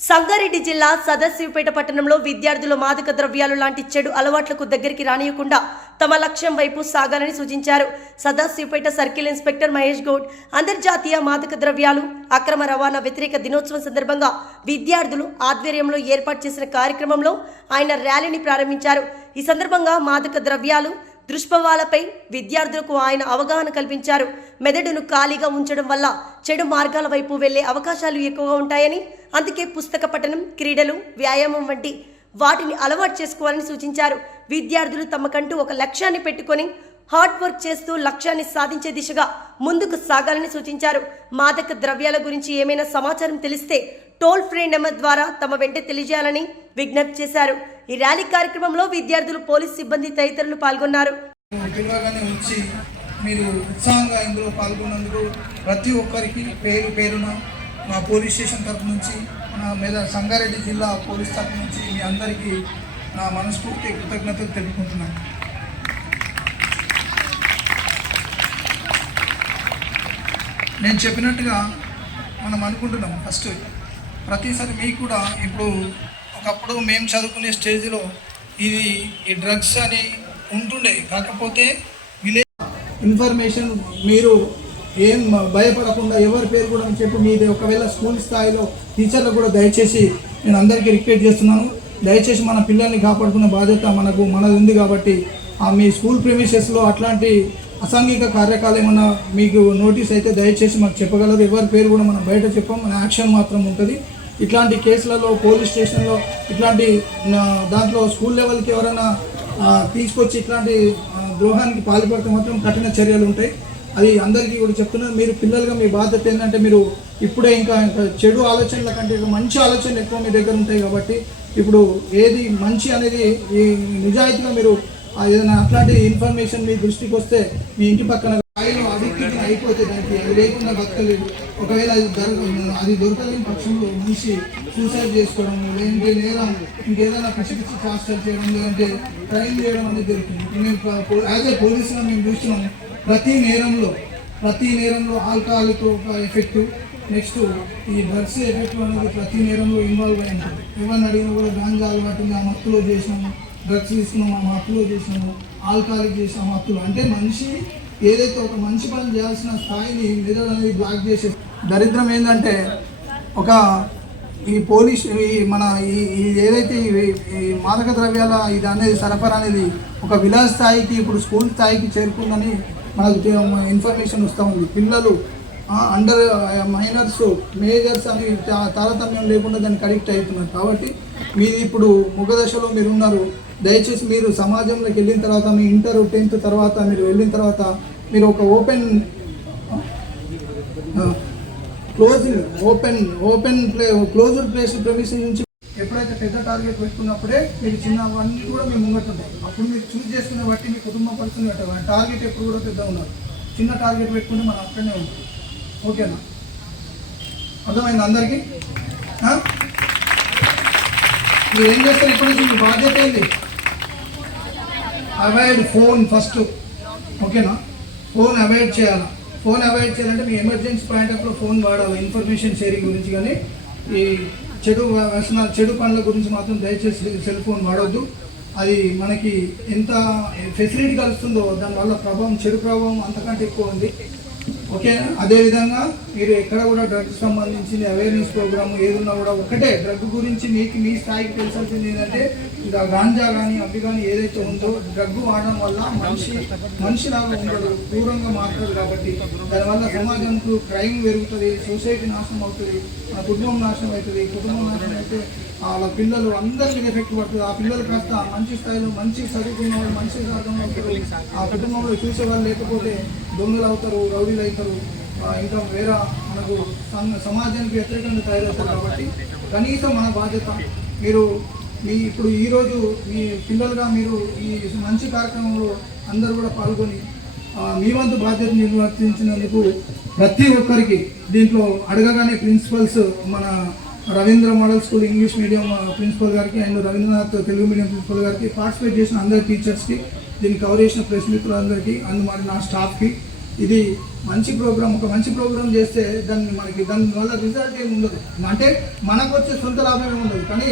సంగారెడ్డి జిల్లా సదస్సుపేట పట్టణంలో విద్యార్థులు మాదక ద్రవ్యాలు లాంటి చెడు అలవాట్లకు దగ్గరికి రానియకుండా తమ లక్ష్యం వైపు సాగాలని సూచించారు. సదాశివపేట సర్కిల్ ఇన్స్పెక్టర్ మహేష్ గౌడ్ అంతర్జాతీయ మాదక ద్రవ్యాలు అక్రమ రవాణా వ్యతిరేక దినోత్సవం సందర్భంగా విద్యార్థులు ఆధ్వర్యంలో ఏర్పాటు చేసిన కార్యక్రమంలో ఆయన ర్యాలీని ప్రారంభించారు. ఈ సందర్భంగా మాదక ద్రవ్యాలు దృష్పవాలపై విద్యార్థులకు ఆయన అవగాహన కల్పించారు. మెదడును ఖాళీగా ఉంచడం వల్ల చెడు మార్గాల వైపు వెళ్ళే అవకాశాలు ఎక్కువగా ఉంటాయని అందుకే పుస్తక పఠనం క్రీడలు వ్యాయామం వంటి వాటిని అలవాటు చేసుకోవాలని సూచించారు. విద్యార్థులు తమకంటూ ఒక లక్ష్యాన్ని పెట్టుకొని హార్డ్ వర్క్ చేస్తూ లక్ష్యాన్ని సాధించే దిశగా ముందుకు సాగాలని సూచించారు. మాదక ద్రవ్యాల గురించి ఏమైనా సమాచారం తెలిస్తే టోల్ ఫ్రీ నెంబర్ ద్వారా తమ వెంట తెలియజేయాలని విజ్ఞప్తి చేశారు. ఈ ర్యాలీ కార్యక్రమంలో విద్యార్థులు పోలీస్ సిబ్బంది తదితరులు పాల్గొన్నారు. మీరు ఉత్సాహంగా ఇందులో పాల్గొన్నందుకు ప్రతి ఒక్కరికి పేరు పేరున మా పోలీస్ స్టేషన్ తరపు నుంచి నా మీద సంగారెడ్డి జిల్లా పోలీస్ తరపు నుంచి మీ అందరికీ నా మనస్ఫూర్తి కృతజ్ఞతలు తెలుపుకుంటున్నాను. నేను చెప్పినట్టుగా మనం అనుకుంటున్నాం ఫస్ట్ ప్రతిసారి మీకు కూడా ఇప్పుడు ఒకప్పుడు మేము చదువుకునే స్టేజ్లో ఇది ఈ డ్రగ్స్ అని ఉంటుండే. కాకపోతే విలేజ్ ఇన్ఫర్మేషన్ మీరు ఏం భయపడకుండా ఎవరి పేరు కూడా చెప్పి మీది ఒకవేళ స్కూల్ స్థాయిలో టీచర్లు కూడా దయచేసి నేను అందరికీ రిక్వెస్ట్ చేస్తున్నాను. దయచేసి మన పిల్లల్ని కాపాడుకునే బాధ్యత మనకు మనది ఉంది కాబట్టి ఆ మీ స్కూల్ ప్రిమిసెస్లో అట్లాంటి అసాంఘిక కార్యకాలు ఏమన్నా మీకు నోటీస్ అయితే దయచేసి మాకు చెప్పగలరు. ఎవరి పేరు కూడా మనం బయట చెప్పాం. మన యాక్షన్ మాత్రం ఉంటుంది. ఇట్లాంటి కేసులలో పోలీస్ స్టేషన్లో ఇట్లాంటి దాంట్లో స్కూల్ లెవెల్కి ఎవరైనా తీసుకొచ్చి ఇట్లాంటి ద్రోహానికి పాల్పడితే మాత్రం కఠిన చర్యలు ఉంటాయి. అది అందరికీ కూడా చెప్తున్నారు మీరు పిల్లలుగా మీ బాధ్యత ఏంటంటే మీరు ఇప్పుడే ఇంకా ఇంకా చెడు ఆలోచనల కంటే మంచి ఆలోచనలు ఎక్కువ మీ దగ్గర ఉంటాయి కాబట్టి ఇప్పుడు ఏది మంచి అనేది ఈ నిజాయితీగా మీరు ఏదైనా అట్లాంటి ఇన్ఫర్మేషన్ మీ దృష్టికి వస్తే మీ ఇంటి పక్కన కాయలు అభివృద్ధి అయిపోతే దానికి అది లేకుండా బతకలేదు. ఒకవేళ అది దొరక అది దొరకలేని పక్షంలో మనిషి సూసైడ్ చేసుకోవడం లేదంటే నేరం ఇంకేదైనా పిచ్చి పిచ్చి ఫాస్టర్ చేయడం లేదంటే ట్రైన్ చేయడం అనేది జరుగుతుంది. మేము యాజ్ ఏ పోలీసుగా మేము చూస్తున్నాం ప్రతి నేరంలో ప్రతి నేరంలో ఆల్కహాల్తో ఒక ఎఫెక్ట్ నెక్స్ట్ ఈ డ్రగ్స్ ఎఫెక్ట్ అనేది ప్రతి నేరంలో ఇన్వాల్వ్ అయి ఉంటుంది ఎవరిని అడిగినా కూడా గాంజా అలవాటు ఆ మత్తులో చేసినాము. డ్రగ్స్ తీసుకున్నాము ఆ మత్తులో చేసినాము ఆల్కహాలిక్ చేసిన మత్తులో అంటే మనిషి ఏదైతే ఒక మంచి పని చేయాల్సిన స్థాయిని మెదడు అనేది బ్లాక్ చేసే దరిద్రం ఏంటంటే ఒక ఈ పోలీస్ ఈ మన ఈ ఏదైతే ఈ- మాదక ద్రవ్యాల ఇది అనేది సరఫరా అనేది ఒక విలా స్థాయికి ఇప్పుడు స్కూల్ స్థాయికి చేరుకుందని మనకు ఇన్ఫర్మేషన్ వస్తూ ఉంది. పిల్లలు అండర్ మైనర్స్ మేజర్స్ అని తారతమ్యం లేకుండా దానికి అడిక్ట్ అవుతున్నారు. కాబట్టి మీది ఇప్పుడు ముఖదశలో మీరు ఉన్నారు. దయచేసి మీరు సమాజంలోకి వెళ్ళిన తర్వాత మీ ఇంటర్ టెన్త్ తర్వాత మీరు వెళ్ళిన తర్వాత మీరు ఒక open closing open open play closed place premises నుంచి ఎప్పుడైతే పెద్ద టార్గెట్ పెట్టుకున్నప్పుడే మీకు చిన్నవన్నీ కూడా మేము ముంగట అప్పుడు మీరు చూస్ చేసుకునే బట్టి మీ కుటుంబ పరిస్థితులు పెట్టాలి టార్గెట్ ఎప్పుడు కూడా పెద్ద ఉన్నారు చిన్న టార్గెట్ పెట్టుకుంటే మనం అక్కడనే ఉంటాం. ఓకేనా? అర్థమైంది అందరికీ? మీరు ఏం చేస్తారు? ఇప్పటి నుంచి మీ బాధ్యత ఏంది? Avoid phone first. ఓకేనా? ఫోన్ అవాయిడ్ చేయాలి? ఫోన్ అవాయిడ్ చేయాలంటే మీ ఎమర్జెన్సీ పాయింట్ అప్పుడు ఫోన్ వాడాలి ఇన్ఫర్మేషన్ షేరింగ్ గురించి కానీ ఈ చెడు వ్యసనాలు చెడు పనుల గురించి మాత్రం దయచేసి సెల్ ఫోన్ వాడొద్దు. అది మనకి ఎంత ఫెసిలిటీ కలుస్తుందో దానివల్ల ప్రభావం చెడు ప్రభావం అంతకంటే ఎక్కువ ఉంది. ఓకే? అదేవిధంగా మీరు ఎక్కడ కూడా డ్రగ్ సంబంధించిన అవేర్నెస్ ప్రోగ్రామ్ ఏదున్నా కూడా ఒకటే డ్రగ్ గురించి మీకు మీ స్థాయికి తెలిసాల్సింది ఏంటంటే ఇంకా గాంజా కానీ అవి కానీ ఏదైతే ఉందో డ్రగ్ వాడడం వల్ల మనిషి మనిషిలాగా ఉండడు దూరంగా మాట్లాడు కాబట్టి. దానివల్ల సమాజంకు క్రైమ్ పెరుగుతుంది సొసైటీ నాశనం అవుతుంది మన కుటుంబం నాశనం అవుతుంది కుటుంబం నాశనం అయితే వాళ్ళ పిల్లలు అందరికీ ఎఫెక్ట్ పడుతుంది. ఆ పిల్లలు కాస్త మంచి స్థాయిలో మంచి చదువుకున్న వాళ్ళు మంచి సాధన అవుతారు ఆ కుటుంబంలో చూసే వాళ్ళు లేకపోతే దొంగలు అవుతారు రౌడీలు అవుతారు ఇంకా వేరే మనకు సమాజానికి వ్యతిరేకంగా తయారవుతారు కాబట్టి కనీసం మన బాధ్యత మీరు మీ ఇప్పుడు ఈరోజు మీ పిల్లలుగా మీరు ఈ మంచి కార్యక్రమంలో అందరూ కూడా పాల్గొని మీ వంతు బాధ్యత నిర్వర్తించినందుకు ప్రతి ఒక్కరికి దీంట్లో అడగగానే ప్రిన్సిపల్స్ మన Ravindra model school English medium principal గారికి and Ravindranath Telugu medium principal గారికి పార్టిసిపేట్ చేసిన అందరి టీచర్స్కి దీన్ని కవర్ చేసిన ప్రెస్ మిత్రులందరికీ అండ్ మరి నా స్టాఫ్కి ఇది మంచి ప్రోగ్రామ్ ఒక మంచి ప్రోగ్రామ్ చేస్తే దాన్ని మనకి దాని వల్ల రిజల్ట్ ఏమి ఉండదు. అంటే మనకు వచ్చే సొంత లాభం ఏమి ఉండదు. కానీ